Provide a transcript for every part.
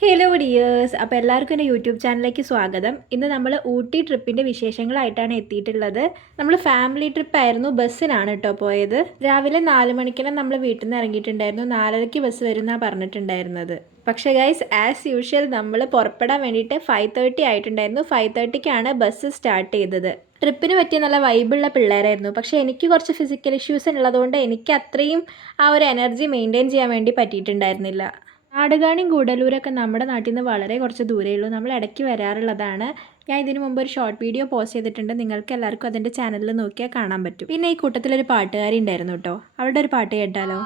Hello dears, അപ്പോൾ എല്ലാവർക്കും എൻ്റെ യൂട്യൂബ് ചാനലിലേക്ക് സ്വാഗതം. ഇന്ന് നമ്മൾ ഊട്ടി ട്രിപ്പിൻ്റെ വിശേഷങ്ങളായിട്ടാണ് എത്തിയിട്ടുള്ളത്. നമ്മൾ ഫാമിലി ട്രിപ്പായിരുന്നു, ബസ്സിനാണ് കേട്ടോ പോയത്. രാവിലെ 4 മണിക്കെല്ലാം നമ്മൾ വീട്ടിൽ നിന്ന് ഇറങ്ങിയിട്ടുണ്ടായിരുന്നു. 4:30 ബസ് വരുമെന്നാണ് പറഞ്ഞിട്ടുണ്ടായിരുന്നത്. പക്ഷേ ഗൈസ്, ആസ് യൂഷ്വൽ നമ്മൾ പുറപ്പെടാൻ വേണ്ടിയിട്ട് 5:30 ആയിട്ടുണ്ടായിരുന്നു. 5:30ക്കാണ് ബസ് സ്റ്റാർട്ട് ചെയ്തത്. ട്രിപ്പിന് പറ്റിയ നല്ല വൈബുള്ള പിള്ളേരായിരുന്നു. പക്ഷേ എനിക്ക് കുറച്ച് ഫിസിക്കൽ ഇഷ്യൂസ് ഉള്ളതുകൊണ്ട് എനിക്ക് അത്രയും ആ ഒരു എനർജി മെയിൻറ്റെയിൻ ചെയ്യാൻ വേണ്ടി പറ്റിയിട്ടുണ്ടായിരുന്നില്ല. നാടുകാണിയും ഗൂഡല്ലൂരൊക്കെ നമ്മുടെ നാട്ടിൽ നിന്ന് വളരെ കുറച്ച് ദൂരമേ നമ്മൾ ഇടയ്ക്ക് വരാറുള്ളതാണ്. ഞാൻ ഇതിനു മുമ്പ് ഒരു ഷോർട്ട് വീഡിയോ പോസ്റ്റ് ചെയ്തിട്ടുണ്ട്. നിങ്ങൾക്ക് എല്ലാവർക്കും അതിൻ്റെ ചാനലിൽ നോക്കിയാൽ കാണാൻ പറ്റും. പിന്നെ ഈ കൂട്ടത്തിലൊരു പാട്ടുകാരി ഉണ്ടായിരുന്നു കേട്ടോ. അവളുടെ ഒരു പാട്ട് കേട്ടാലോ?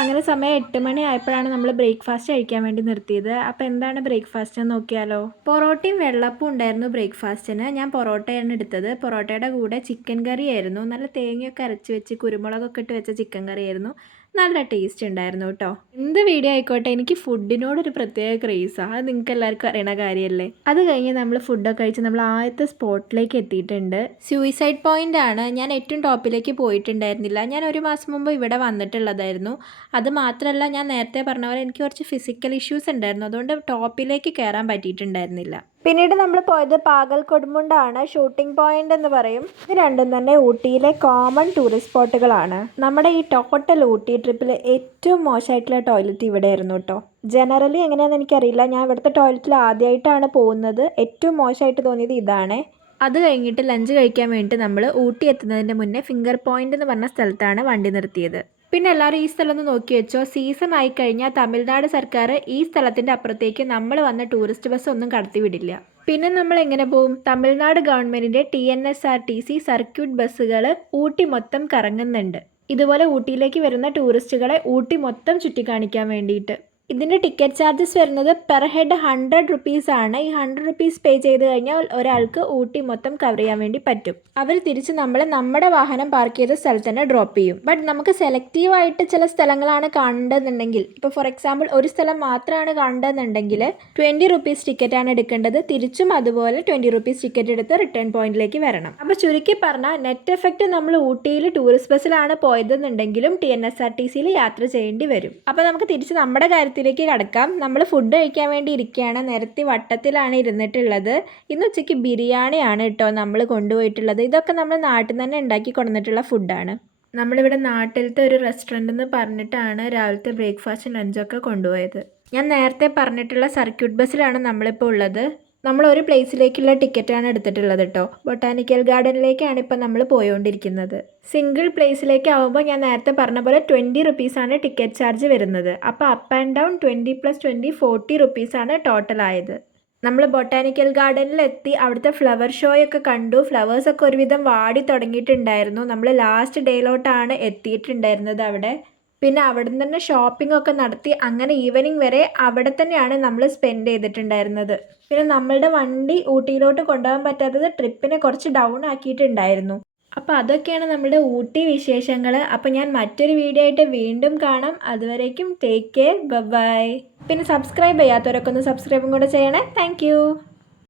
അങ്ങനെ സമയം 8 മണി ആയപ്പോഴാണ് നമ്മൾ ബ്രേക്ക്ഫാസ്റ്റ് കഴിക്കാൻ വേണ്ടി നിർത്തിയത്. അപ്പോൾ എന്താണ് ബ്രേക്ക്ഫാസ്റ്റ് എന്ന് നോക്കിയാലോ? പൊറോട്ടയും വെള്ളപ്പവും ഉണ്ടായിരുന്നു ബ്രേക്ക്ഫാസ്റ്റിന്. ഞാൻ പൊറോട്ടയാണ് എടുത്തത്. പൊറോട്ടയുടെ കൂടെ ചിക്കൻ കറി ആയിരുന്നു. നല്ല തേങ്ങയൊക്കെ അരച്ച് വെച്ച് കുരുമുളകൊക്കെ ഇട്ട് വെച്ച ചിക്കൻ കറി ആയിരുന്നു. നല്ല ടേസ്റ്റ് ഉണ്ടായിരുന്നു കേട്ടോ. എന്ത് വീഡിയോ ആയിക്കോട്ടെ, എനിക്ക് ഫുഡിനോടൊരു പ്രത്യേക ക്രേസാണ്. അത് നിങ്ങൾക്ക് എല്ലാവർക്കും അറിയണ കാര്യമല്ലേ. അത് കഴിഞ്ഞ് നമ്മൾ ഫുഡൊക്കെ കഴിച്ച് നമ്മൾ ആദ്യത്തെ സ്പോട്ടിലേക്ക് എത്തിയിട്ടുണ്ട്. സൂയിസൈഡ് പോയിന്റ് ആണ്. ഞാൻ ഏറ്റവും ടോപ്പിലേക്ക് പോയിട്ടുണ്ടായിരുന്നില്ല. ഞാൻ 1 മാസം മുമ്പ് ഇവിടെ വന്നിട്ടുള്ളതായിരുന്നു. അത് മാത്രമല്ല, ഞാൻ നേരത്തെ പറഞ്ഞ പോലെ എനിക്ക് കുറച്ച് ഫിസിക്കൽ ഇഷ്യൂസ് ഉണ്ടായിരുന്നു. അതുകൊണ്ട് ടോപ്പിലേക്ക് കയറാൻ പറ്റിയിട്ടുണ്ടായിരുന്നില്ല. പിന്നീട് നമ്മൾ പോയത് പാഗൽ കൊടുമുണ്ടാണ്. ഷൂട്ടിംഗ് പോയിന്റ് എന്ന് പറയും. ഇത് രണ്ടും തന്നെ ഊട്ടിയിലെ കോമൺ ടൂറിസ്റ്റ് സ്പോട്ടുകളാണ്. നമ്മുടെ ഈ ടോട്ടൽ ഊട്ടി ട്രിപ്പിൽ ഏറ്റവും മോശമായിട്ടുള്ള ടോയ്ലറ്റ് ഇവിടെ ആയിരുന്നു കേട്ടോ. ജനറലി എങ്ങനെയാണെന്ന് എനിക്കറിയില്ല. ഞാൻ ഇവിടുത്തെ ടോയ്ലറ്റിൽ ആദ്യമായിട്ടാണ് പോകുന്നത്. ഏറ്റവും മോശമായിട്ട് തോന്നിയത് ഇതാണ്. അത് കഴിഞ്ഞിട്ട് ലഞ്ച് കഴിക്കാൻ വേണ്ടിയിട്ട് നമ്മൾ ഊട്ടി എത്തുന്നതിൻ്റെ മുന്നേ ഫിംഗർ പോയിന്റ് എന്ന് പറഞ്ഞ സ്ഥലത്താണ് വണ്ടി നിർത്തിയത്. പിന്നെ എല്ലാവരും ഈ സ്ഥലം ഒന്ന് നോക്കി വെച്ചോ. സീസൺ ആയിക്കഴിഞ്ഞാൽ തമിഴ്നാട് സർക്കാർ ഈ സ്ഥലത്തിൻ്റെ അപ്പുറത്തേക്ക് നമ്മൾ വന്ന ടൂറിസ്റ്റ് ബസ് ഒന്നും കടത്തിവിടില്ല. പിന്നെ നമ്മൾ എങ്ങനെ പോകും? തമിഴ്നാട് ഗവൺമെൻറ്റിൻ്റെ TNSRTC സർക്യൂട്ട് ബസ്സുകൾ ഊട്ടി മൊത്തം കറങ്ങുന്നുണ്ട്. ഇതുപോലെ ഊട്ടിയിലേക്ക് വരുന്ന ടൂറിസ്റ്റുകളെ ഊട്ടി മൊത്തം ചുറ്റിക്കാണിക്കാൻ വേണ്ടിയിട്ട്. ഇതിൻ്റെ ടിക്കറ്റ് ചാർജസ് വരുന്നത് പെർ ഹെഡ് 100 റുപ്പീസ് ആണ്. ഈ 100 റുപ്പീസ് പേ ചെയ്ത് കഴിഞ്ഞാൽ ഒരാൾക്ക് ഊട്ടി മൊത്തം കവർ ചെയ്യാൻ വേണ്ടി പറ്റും. അവർ തിരിച്ച് നമ്മുടെ വാഹനം പാർക്ക് ചെയ്ത സ്ഥലത്ത് തന്നെ ഡ്രോപ്പ് ചെയ്യും. ബട്ട് നമുക്ക് സെലക്റ്റീവായിട്ട് ചില സ്ഥലങ്ങളാണ് കാണേണ്ടതെന്നുണ്ടെങ്കിൽ, ഇപ്പോൾ ഫോർ എക്സാമ്പിൾ ഒരു സ്ഥലം മാത്രമാണ് കാണേണ്ടതെന്നുണ്ടെങ്കിൽ 20 റുപ്പീസ് ടിക്കറ്റാണ് എടുക്കേണ്ടത്. തിരിച്ചും അതുപോലെ 20 റുപ്പീസ് ടിക്കറ്റ് എടുത്ത് റിട്ടേൺ പോയിന്റിലേക്ക് വരണം. അപ്പോൾ ചുരുക്കി പറഞ്ഞാൽ നെറ്റ് എഫക്റ്റ് നമ്മൾ ഊട്ടിയിൽ ടൂറിസ്റ്റ് ബസ്സിലാണ് പോയതെന്നുണ്ടെങ്കിലും TNSRTCയിൽ യാത്ര ചെയ്യേണ്ടി വരും. അപ്പോൾ നമുക്ക് തിരിച്ച് നമ്മുടെ ത്തിലേക്ക് കടക്കാം. നമ്മൾ ഫുഡ് കഴിക്കാൻ വേണ്ടി ഇരിക്കുകയാണ്. നിരത്തി വട്ടത്തിലാണ് ഇരുന്നിട്ടുള്ളത്. ഇന്ന് ഉച്ചയ്ക്ക് ബിരിയാണിയാണ് കേട്ടോ നമ്മൾ കൊണ്ടുപോയിട്ടുള്ളത്. ഇതൊക്കെ നമ്മൾ നാട്ടിൽ നിന്ന് തന്നെ ഉണ്ടാക്കി കൊണ്ടുവന്നിട്ടുള്ള ഫുഡാണ്. നമ്മളിവിടെ നാട്ടിലത്തെ ഒരു റെസ്റ്റോറൻ്റ് എന്ന് പറഞ്ഞിട്ടാണ് രാവിലത്തെ ബ്രേക്ക്ഫാസ്റ്റും ലഞ്ചൊക്കെ കൊണ്ടുപോയത്. ഞാൻ നേരത്തെ പറഞ്ഞിട്ടുള്ള സർക്യൂട്ട് ബസ്സിലാണ് നമ്മളിപ്പോൾ ഉള്ളത്. നമ്മൾ ഒരു പ്ലേസിലേക്കുള്ള ടിക്കറ്റാണ് എടുത്തിട്ടുള്ളത് കേട്ടോ. ബൊട്ടാനിക്കൽ ഗാർഡനിലേക്കാണ് ഇപ്പോൾ നമ്മൾ പോയോണ്ടിരിക്കുന്നത്. സിംഗിൾ പ്ലേസിലേക്ക് ആവുമ്പോൾ ഞാൻ നേരത്തെ പറഞ്ഞ പോലെ 20 റുപ്പീസാണ് ടിക്കറ്റ് ചാർജ് വരുന്നത്. അപ്പോൾ അപ്പ് ആൻഡ് ഡൗൺ 20 + 20 40 റുപ്പീസാണ് ടോട്ടൽ ആയത്. നമ്മൾ ബൊട്ടാനിക്കൽ ഗാർഡനിൽ എത്തി. അവിടുത്തെ ഫ്ലവർ ഷോയൊക്കെ കണ്ടു. ഫ്ലവേഴ്സൊക്കെ ഒരുവിധം വാടി തുടങ്ങിയിട്ടുണ്ടായിരുന്നു. നമ്മൾ ലാസ്റ്റ് ഡേയിലോട്ടാണ് എത്തിയിട്ടുണ്ടായിരുന്നത് അവിടെ. പിന്നെ അവിടെ നിന്ന് തന്നെ ഷോപ്പിംഗ് ഒക്കെ നടത്തി അങ്ങനെ ഈവനിങ് വരെ അവിടെ തന്നെയാണ് നമ്മൾ സ്പെൻഡ് ചെയ്തിട്ടുണ്ടായിരുന്നത്. പിന്നെ നമ്മളുടെ വണ്ടി ഊട്ടിയിലോട്ട് കൊണ്ടുപോകാൻ പറ്റാത്തത് ട്രിപ്പിനെ കുറച്ച് ഡൗൺ ആക്കിയിട്ടുണ്ടായിരുന്നു. അപ്പോൾ അതൊക്കെയാണ് നമ്മുടെ ഊട്ടി വിശേഷങ്ങൾ. അപ്പോൾ ഞാൻ മറ്റൊരു വീഡിയോ ആയിട്ട് വീണ്ടും കാണാം. അതുവരേക്കും ടേക്ക് കെയർ, ബൈ. പിന്നെ സബ്സ്ക്രൈബ് ചെയ്യാത്തവരൊക്കെ ഒന്ന് സബ്സ്ക്രൈബും കൂടെ ചെയ്യണേ. താങ്ക്